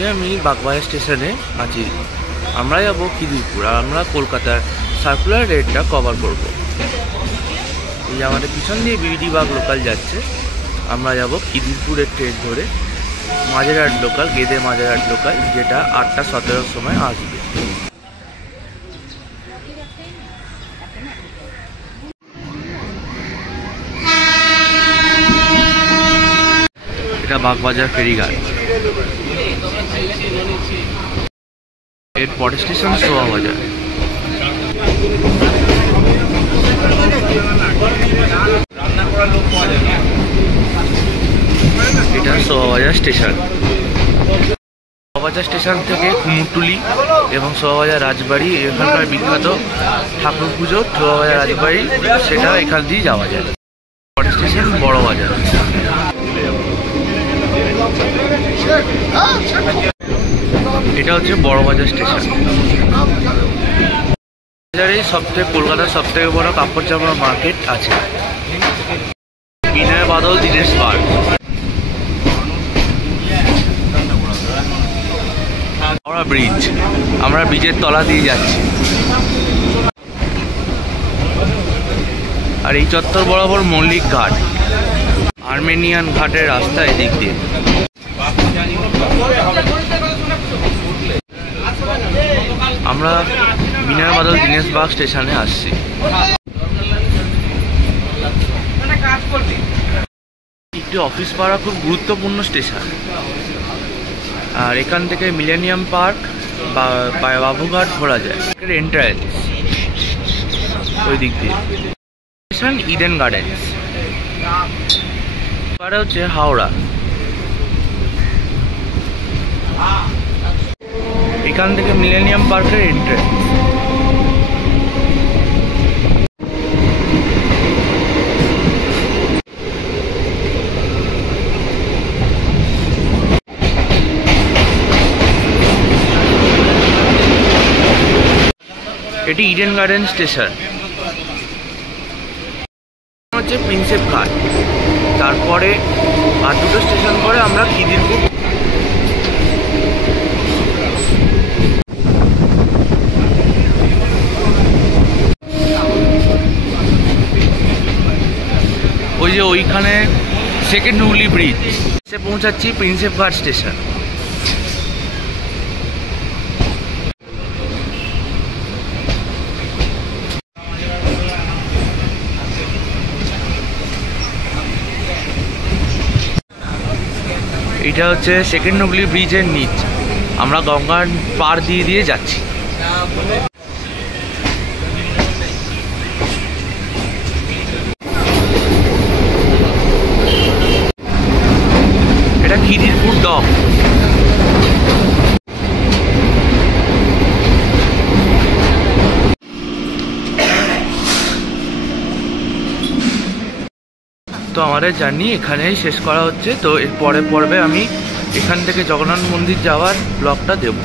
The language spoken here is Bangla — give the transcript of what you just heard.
আজকে আমি বাগবাজার স্টেশনে আছি। আমরা যাব খিদিরপুর, আর আমরা কলকাতার সার্কুলার রেটটা কভার করব। এই আমাদের পিছন দিয়ে বিডি বাগ লোকাল যাচ্ছে, আমরা যাব খিদিরপুরের ট্রেন ধরে মাঝেরহাট লোকাল, গেদে মাঝেরহাট লোকাল, যেটা 8টা 17-র সময় আসবে। এটা বাগবাজার ফেরিঘাট, এর পরের স্টেশন সোয়াবাজার। এটা সোয়াবাজার স্টেশন। সোয়াবাজার স্টেশন থেকে কুমোরটুলি এবং সোয়াবাজার রাজবাড়ি, এখানকার বিখ্যাত ঠাকুর পুজো সোয়াবাজার রাজবাড়ি, সেটা এখান দিয়ে যাওয়া যায়। পরের স্টেশন বড়বাজার। এটা হচ্ছে বড়বাজার স্টেশন। বাজারে কলকাতার সবথেকে বড় কাপড় জামার মার্কেট আছে, বিনয় বাদল দীনেশ পার্ক। হাওড়া ব্রিজ, আমরা ব্রিজের তলা দিয়ে যাচ্ছি। আর এই চত্বর বরাবর মল্লিক ঘাট, আর্মেনিয়ান ঘাটের রাস্তা এদিক দিয়ে। আমরা বিনয় বাদল দীনেশ বাগ স্টেশনে আসছি। একটি অফিস পাড়া খুব গুরুত্বপূর্ণ স্টেশন, আর এখান থেকে মিলেনিয়াম পার্ক বা বাবুঘাট ঘোরা যায়। এন্ট্রান্স ওই দিক দিয়ে। Station Eden gardens. পাড়া হচ্ছে হাওড়া। এখান থেকে মিলেনিয়াম পার্কের এন্ট্রান্স। এটি ইডেন গার্ডেন স্টেশন। হচ্ছে প্রিন্সেপ ঘাট। তারপরে আর দুটো স্টেশন পরে আমরা খিদিরপুর। ওই যে ওইখানে সেকেন্ড হুগলি ব্রিজ, সে পৌঁছাচ্ছি প্রিন্সেপ ঘাট স্টেশন। এটা হচ্ছে সেকেন্ড হুগলি ব্রিজের নিচ, আমরা গঙ্গার পার দিয়ে যাচ্ছি। এটা খিদিরপুর ডক। তো আমাদের জার্নি এখানেই শেষ করা হচ্ছে। তো এর পরের পর্বে আমি এখান থেকে জগন্নাথ মন্দির যাওয়ার ব্লগটা দেবো।